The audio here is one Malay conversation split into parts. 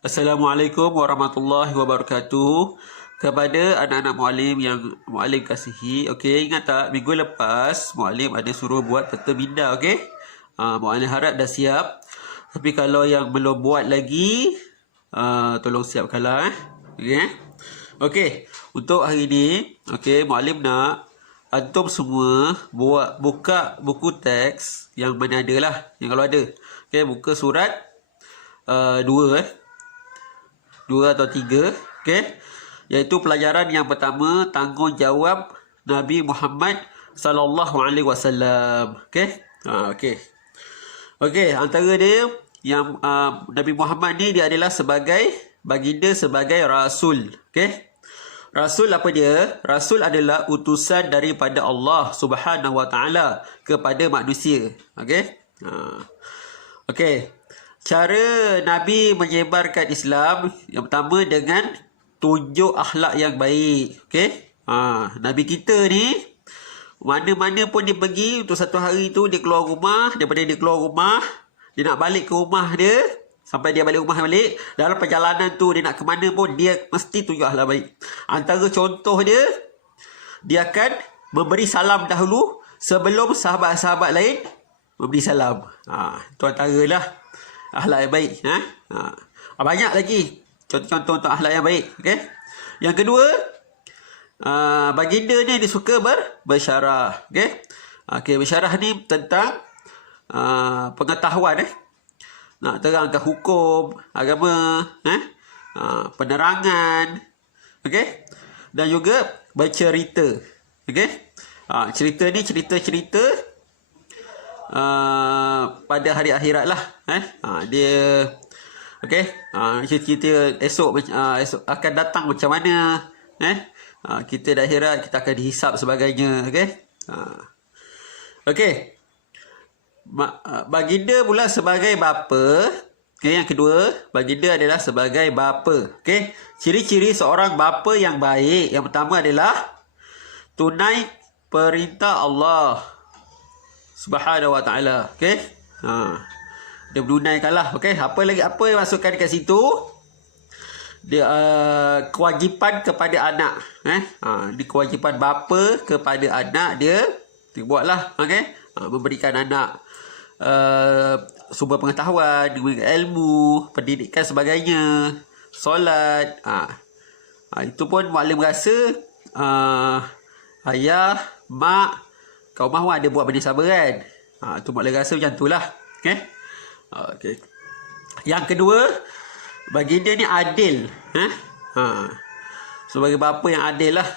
Assalamualaikum warahmatullahi wabarakatuh. Kepada anak-anak muallim yang muallim kasihi, okey, ingat tak minggu lepas muallim ada suruh buat peta minda, okey? Muallim harap dah siap. Tapi kalau yang belum buat lagi, tolong siapkanlah okey. Okey, untuk hari ni, okey, muallim nak antum semua buka buku teks yang mana ada lah, yang kalau ada. Okey, buka surat 2 atau 3, okey, iaitu pelajaran yang pertama, tanggungjawab Nabi Muhammad sallallahu alaihi wasallam. Okey. Okey. Okey, antara dia yang Nabi Muhammad ni dia adalah sebagai baginda, sebagai rasul. Okey. Rasul apa dia? Rasul adalah utusan daripada Allah Subhanahu wa taala kepada manusia. Okey. Okey. Cara Nabi menyebarkan Islam yang pertama dengan tunjuk akhlak yang baik. Okey? Nabi kita ni mana-mana pun dia pergi untuk satu hari tu dia keluar rumah, daripada dia keluar rumah, dia nak balik ke rumah dia, sampai dia balik rumah balik, dalam perjalanan tu dia nak ke mana pun dia mesti tunjuk akhlak baik. Antara contoh dia akan memberi salam dahulu sebelum sahabat-sahabat lain memberi salam. Itu antaralah akhlak yang baik. Banyak lagi contoh-contoh untuk akhlak yang baik. Okay? Yang kedua, baginda ni dia suka bersyarah. Okay? Okay, bersyarah ni tentang pengetahuan. Nak terangkan hukum, agama, penerangan. Okay? Dan juga bercerita. Okay? Cerita ni cerita-cerita pada hari akhirat lah. Dia okey, cerita esok akan datang macam mana, kita di akhirat kita akan dihisap sebagainya. Okey. Okey. Baginda pula sebagai bapa. Okey, yang kedua, baginda adalah sebagai bapa. Okey, ciri-ciri seorang bapa yang baik yang pertama adalah tunai perintah Allah Subhanahu wa ta'ala. Okey. Dia menunaikanlah. Okey. Apa yang masukkan dekat situ? Dia kewajipan kepada anak. Di kewajipan bapa kepada anak dia buatlah. Okey. Memberikan anak sumber pengetahuan, ilmu, pendidikan sebagainya, solat. Itu pun muallim rasa ayah, mak, kau mahu ada buat benda sama kan? Tu maklah rasa macam tu lah. Okay? Okay. Yang kedua, baginda ni adil. Sebagai bapa yang adil lah.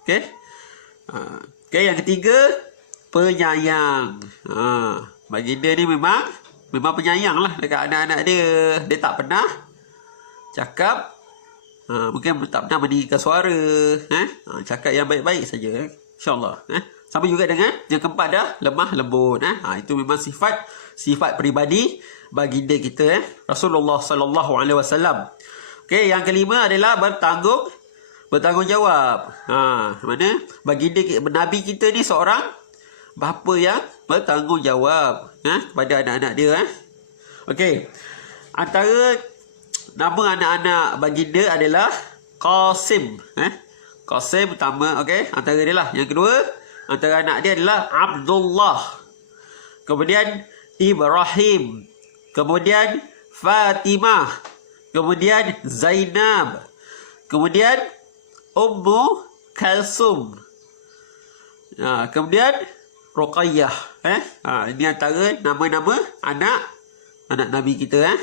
Okay? Okay, yang ketiga, penyayang. Baginda ni memang penyayang lah dekat anak-anak dia. Dia tak pernah cakap, mungkin tak pernah meninggikan suara. Cakap yang baik-baik saja. InsyaAllah. Sama juga dengan yang keempat dah, lemah lembut. Itu memang sifat peribadi baginda kita, Rasulullah sallallahu alaihi wasallam. Okey, yang kelima adalah bertanggungjawab. Mana baginda Nabi kita ni seorang bapa yang bertanggungjawab kepada anak-anak dia. Okey. Antara nama anak-anak baginda adalah Qasim. Qasim pertama, okey, antara dia lah. Yang kedua, antara anak dia adalah Abdullah. Kemudian Ibrahim. Kemudian Fatimah. Kemudian Zainab. Kemudian Ummu Kalsum. Kemudian Ruqayyah. Ini antara nama-nama anak Nabi kita,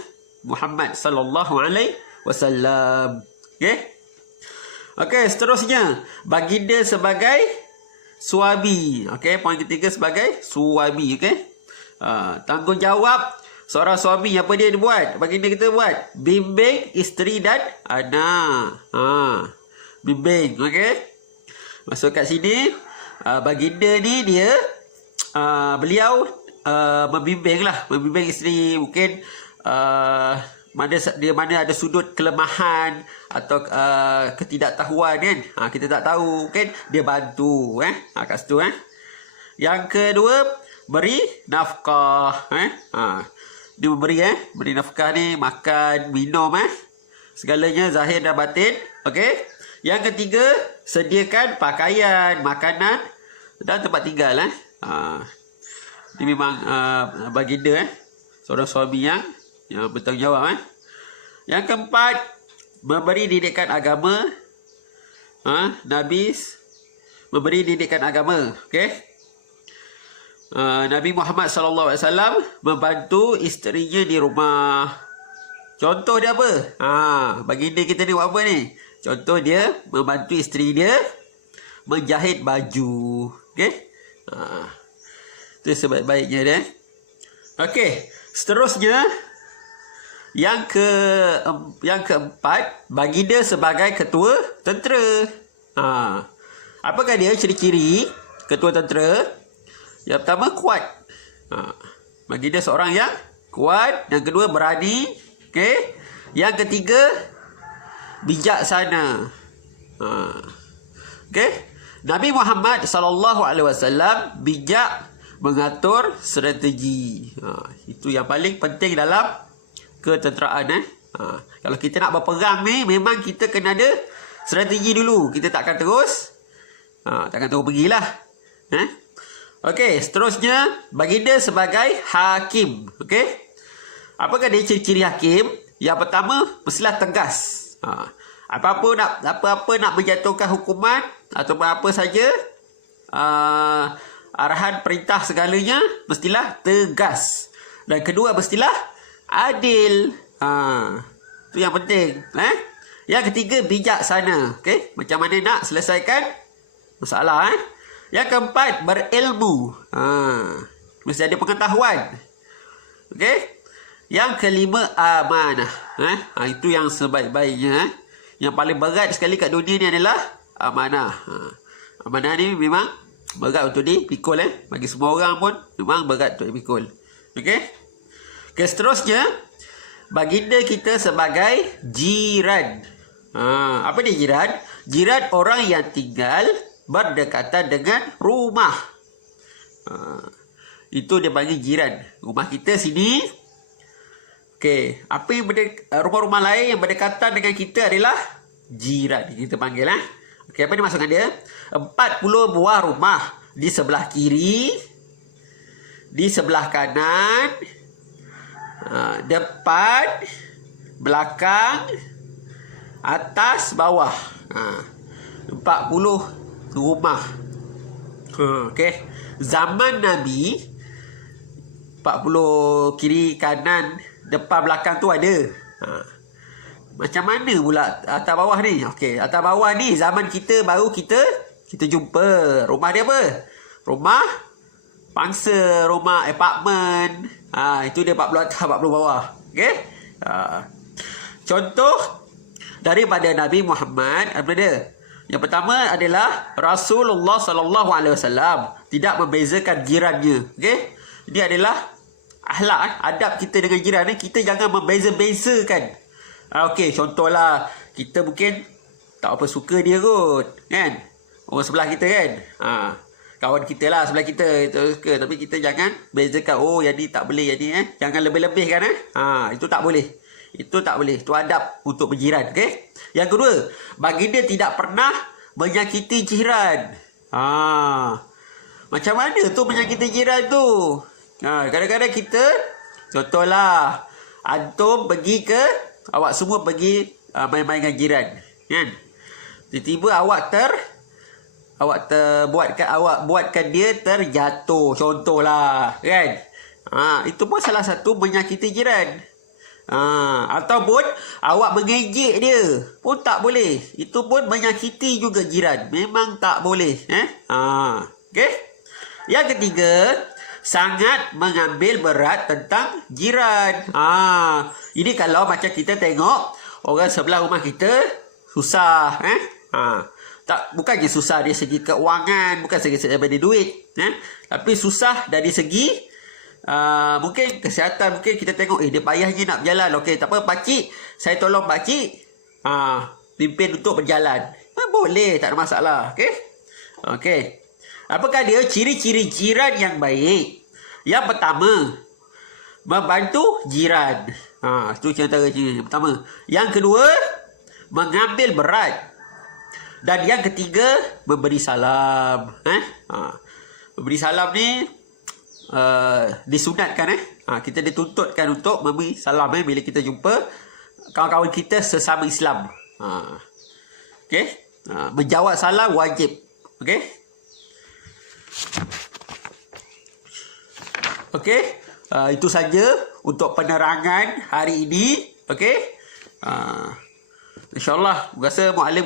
Muhammad sallallahu alaihi wasallam. Okey. Okey, seterusnya baginda sebagai suami. Okey, poin ketiga sebagai suami. Okey. Tanggungjawab seorang suami apa dia buat? Baginda kita buat bimbing isteri dan anak. Bimbing. Okey. Masuk kat sini, baginda ni dia beliau membimbing isteri. Mungkin mana ada sudut kelemahan atau ketidaktahuan kan, kita tak tahu kan, dia bantu kat situ. Yang kedua, beri nafkah. Dia beri nafkah ni, makan, minum segalanya zahir dan batin. Okey. Yang ketiga, sediakan pakaian, makanan dan tempat tinggal Ini memang baginda seorang suami yang bertanggungjawab Yang keempat, memberi didikan agama. Nabi memberi didikan agama. Okey. Nabi Muhammad sallallahu alaihi wasallam membantu isterinya di rumah. Contoh dia apa? Baginda kita ni buat apa ni? Contoh dia membantu isteri dia menjahit baju. Okey? Itu sebaik-baiknya dia. Okey, seterusnya yang keempat, baginda sebagai ketua tentera. Apakah dia ciri-ciri ketua tentera? Yang pertama, kuat. Baginda seorang yang kuat. Yang kedua, berani. Okey. Yang ketiga, bijaksana. Okey. Nabi Muhammad SAW bijak mengatur strategi. Itu yang paling penting dalam ketenteraan. Kalau kita nak berperang ni, memang kita kena ada strategi dulu. Kita takkan terus pergilah. Okey, seterusnya baginda sebagai hakim. Okey. Apakah dia ciri-ciri hakim? Yang pertama, mestilah tegas. Apa-apa nak menjatuhkan hukuman atau apa saja, arahan perintah segalanya mestilah tegas. Dan kedua, mestilah adil. Itu yang penting. Yang ketiga, bijaksana. Okey, macam mana nak selesaikan masalah. Yang keempat, berilmu. Mesti ada pengetahuan. Okey. Yang kelima, amanah. Itu yang sebaik-baiknya. Yang paling berat sekali kat dunia ni adalah amanah. Amanah ni memang berat untuk dipikul. Bagi semua orang pun memang berat untuk dipikul. Okey. Okey, seterusnya, baginda kita sebagai jiran. Apa dia jiran? Jiran orang yang tinggal berdekatan dengan rumah. Itu dia panggil jiran. Rumah kita sini. Okey, apa yang rumah-rumah lain yang berdekatan dengan kita adalah jiran. Kita panggil Okey, apa ni maksudnya dia? 40 buah rumah di sebelah kiri, di sebelah kanan, depan, belakang, atas, bawah. 40 rumah. Okey. Zaman Nabi 40 kiri kanan depan belakang tu ada. Macam mana pula atas bawah ni? Okey, atas bawah ni zaman kita baru kita jumpa. Rumah dia apa? Rumah pangsa, rumah apartmen. Itu dia 40 atas 40 bawah. Okey? Contoh daripada Nabi Muhammad apa dia? Yang pertama adalah Rasulullah SAW tidak membezakan jirannya. Okey? Ini adalah akhlak, adab kita dengan jiran. Kita jangan membeza-bezakan. Okey, contohlah kita mungkin tak apa suka dia kot, kan? Orang sebelah kita kan? Kawan kita lah sebelah kita suka, tapi kita jangan bezakan. Oh, yang ni tak boleh, yang ni jangan lebih-lebihkan. Itu tak boleh. Itu tak boleh. Itu adab untuk berjiran. Okey? Yang kedua, baginda tidak pernah menyakiti jiran. Macam mana tu menyakiti jiran tu? Kadang-kadang kita, contohlah, antum pergi ke, awak semua pergi main-main dengan jiran, kan? Tiba-tiba awak buatkan dia terjatuh, contohlah, kan? Itu pun salah satu menyakiti jiran. Ataupun awak mengejek dia pun tak boleh. Itu pun menyakiti juga jiran. Memang tak boleh. Okey. Yang ketiga, sangat mengambil berat tentang jiran. Ini kalau macam kita tengok orang sebelah rumah kita susah, bukannya susah dari segi keuangan, bukan segi daripada duit, tapi susah dari segi mungkin kesihatan. Mungkin kita tengok dia payahnya nak berjalan. Okey, tak apa pakcik, saya tolong pakcik pimpin untuk berjalan. Boleh, tak ada masalah. Okey. Okey. Apakah dia ciri-ciri jiran yang baik? Yang pertama, membantu jiran. Itu antara ciri yang pertama. Yang kedua, mengambil berat. Dan yang ketiga, memberi salam. Memberi salam ni disunatkan. Kita dituntutkan untuk memberi salam bila kita jumpa kawan-kawan kita sesama Islam. Okey. Menjawab salam wajib. Okey. Okey. Itu saja untuk penerangan hari ini. Okey. InsyaAllah rasa mu'alim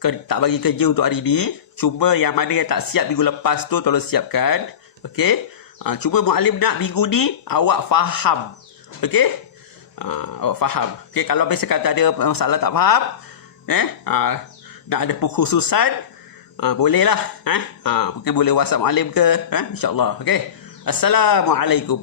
tak bagi kerja untuk hari ini. Cuma yang mana yang tak siap minggu lepas tu tolong siapkan. Okey. Cuma mu'alim nak minggu ni awak faham. Okey. Awak faham. Okey, kalau biasa kata ada masalah tak faham, nak ada pengkhususan, bolehlah. Mungkin boleh WhatsApp mu'alim ke, insya-Allah. Okey. Assalamualaikum.